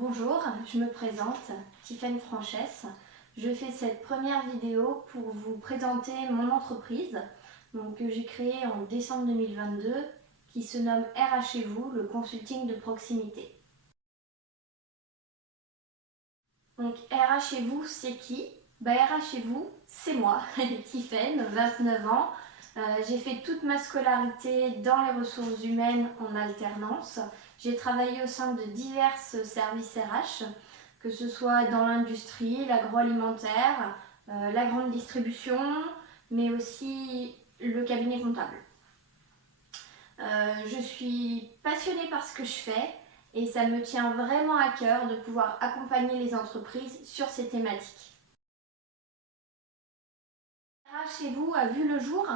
Bonjour, je me présente, Tiffaine Franchesse. Je fais cette première vidéo pour vous présenter mon entreprise que j'ai créée en décembre 2022 qui se nomme RH chez vous, le consulting de proximité. Donc RH chez vous, c'est qui? RH chez vous, c'est moi, Tiffaine, 29 ans. J'ai fait toute ma scolarité dans les ressources humaines en alternance. J'ai travaillé au sein de divers services RH, que ce soit dans l'industrie, l'agroalimentaire, la grande distribution, mais aussi le cabinet comptable. Je suis passionnée par ce que je fais et ça me tient vraiment à cœur de pouvoir accompagner les entreprises sur ces thématiques. RH chez vous a vu le jour?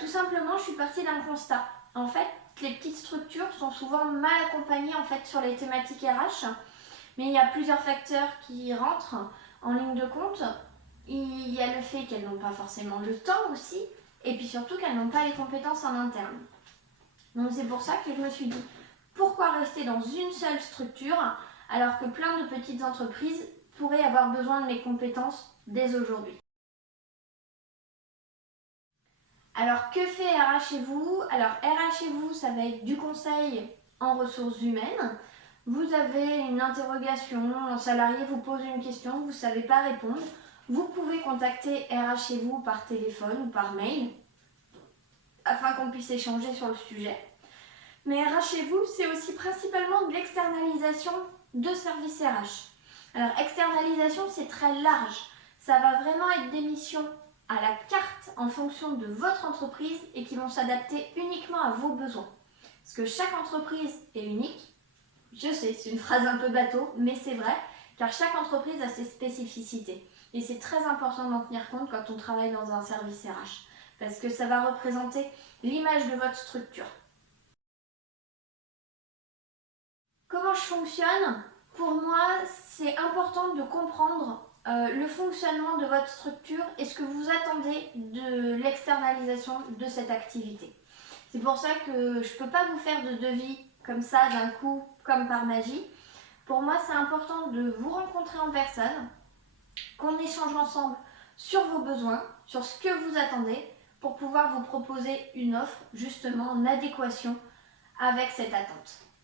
Tout simplement, je suis partie d'un constat. En fait, les petites structures sont souvent mal accompagnées sur les thématiques RH, mais il y a plusieurs facteurs qui rentrent en ligne de compte. Il y a le fait qu'elles n'ont pas forcément le temps aussi, et puis surtout qu'elles n'ont pas les compétences en interne. Donc c'est pour ça que je me suis dit, pourquoi rester dans une seule structure alors que plein de petites entreprises pourraient avoir besoin de mes compétences dès aujourd'hui. Alors que fait RH chez vous? Alors RH chez vous, ça va être du conseil en ressources humaines. Vous avez une interrogation, un salarié vous pose une question, vous ne savez pas répondre. Vous pouvez contacter RH chez vous par téléphone ou par mail afin qu'on puisse échanger sur le sujet. Mais RH chez vous, c'est aussi principalement de l'externalisation de services RH. Alors externalisation, c'est très large. Ça va vraiment être des missions à la carte en fonction de votre entreprise et qui vont s'adapter uniquement à vos besoins. Parce que chaque entreprise est unique. Je sais, c'est une phrase un peu bateau, mais c'est vrai, car chaque entreprise a ses spécificités. Et c'est très important d'en tenir compte quand on travaille dans un service RH, parce que ça va représenter l'image de votre structure. Comment je fonctionne? Pour moi, c'est important de comprendre le fonctionnement de votre structure et ce que vous attendez de l'externalisation de cette activité. C'est pour ça que je ne peux pas vous faire de devis comme ça d'un coup, comme par magie. Pour moi, c'est important de vous rencontrer en personne, qu'on échange ensemble sur vos besoins, sur ce que vous attendez, pour pouvoir vous proposer une offre justement en adéquation avec cette attente.